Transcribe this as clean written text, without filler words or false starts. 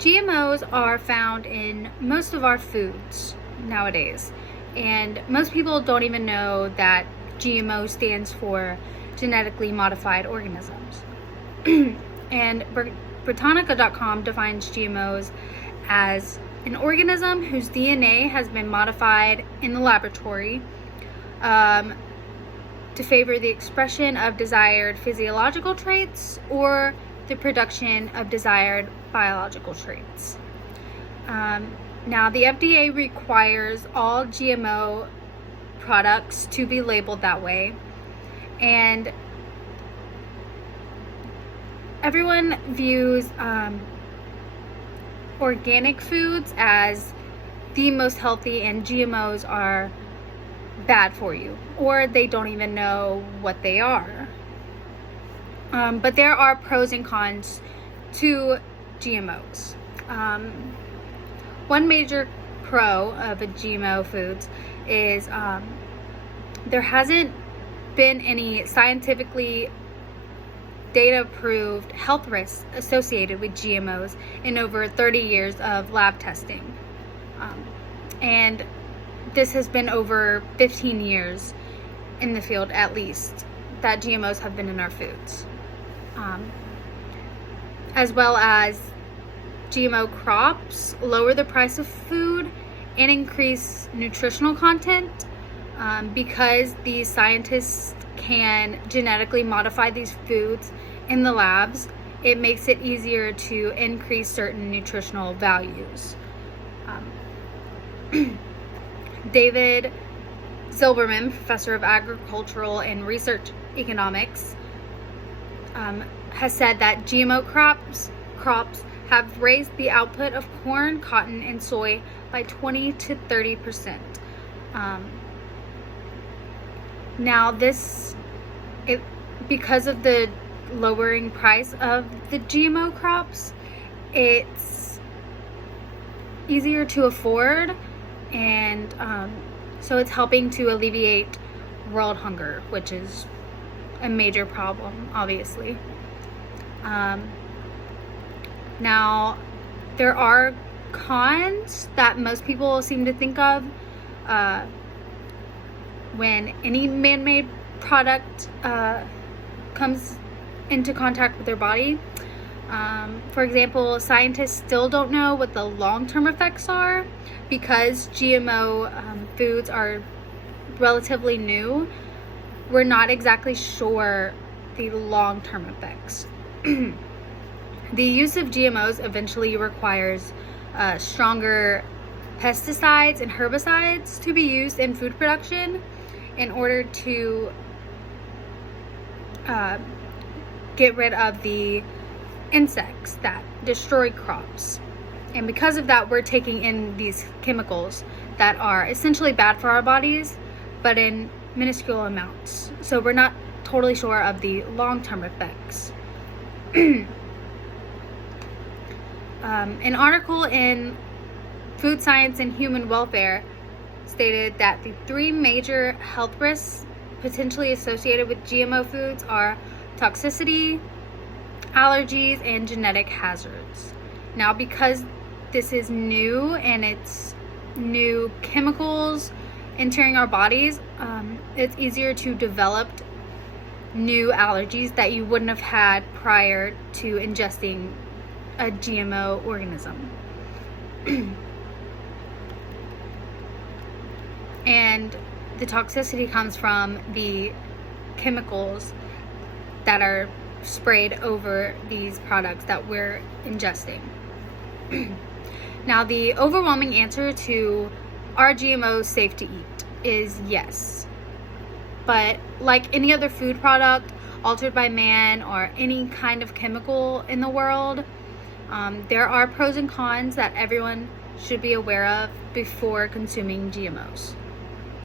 GMOs are found in most of our foods nowadays, and most people don't even know that GMO stands for genetically modified organisms. And Britannica.com defines GMOs as an organism whose DNA has been modified in the laboratory to favor the expression of desired physiological traits or the production of desired biological traits. Now, the FDA requires all GMO products to be labeled that way, and everyone views organic foods as the most healthy, and GMOs are bad for you, or they don't even know what they are. But there are pros and cons to GMOs. One major pro of a GMO foods is there hasn't been any scientifically data-approved health risks associated with GMOs in over 30 years of lab testing. And this has been over 15 years in the field, at least, that GMOs have been in our foods. As well as GMO crops lower the price of food and increase nutritional content because these scientists can genetically modify these foods in the labs. It makes it easier to increase certain nutritional values. David Silberman, professor of agricultural and research economics, has said that GMO crops have raised the output of corn, cotton, and soy by 20 to 30%. Now, because of the lowering price of the GMO crops, it's easier to afford, and so it's helping to alleviate world hunger, which is a major problem, obviously. Now, there are cons that most people seem to think of when any man-made product comes into contact with their body. For example, scientists still don't know what the long-term effects are because GMO foods are relatively new. We're not exactly sure the long-term effects. The use of GMOs eventually requires stronger pesticides and herbicides to be used in food production in order to get rid of the insects that destroy crops. And because of that, we're taking in these chemicals that are essentially bad for our bodies, but in minuscule amounts. So we're not totally sure of the long-term effects. An article in Food Science and Human Welfare stated that the 3 major health risks potentially associated with GMO foods are toxicity, allergies, and genetic hazards. Now, because this is new and it's new chemicals entering our bodies, it's easier to develop new allergies that you wouldn't have had prior to ingesting a GMO organism. And the toxicity comes from the chemicals that are sprayed over these products that we're ingesting. Now, the overwhelming answer to are GMOs safe to eat is yes. But like any other food product altered by man or any kind of chemical in the world, there are pros and cons that everyone should be aware of before consuming GMOs.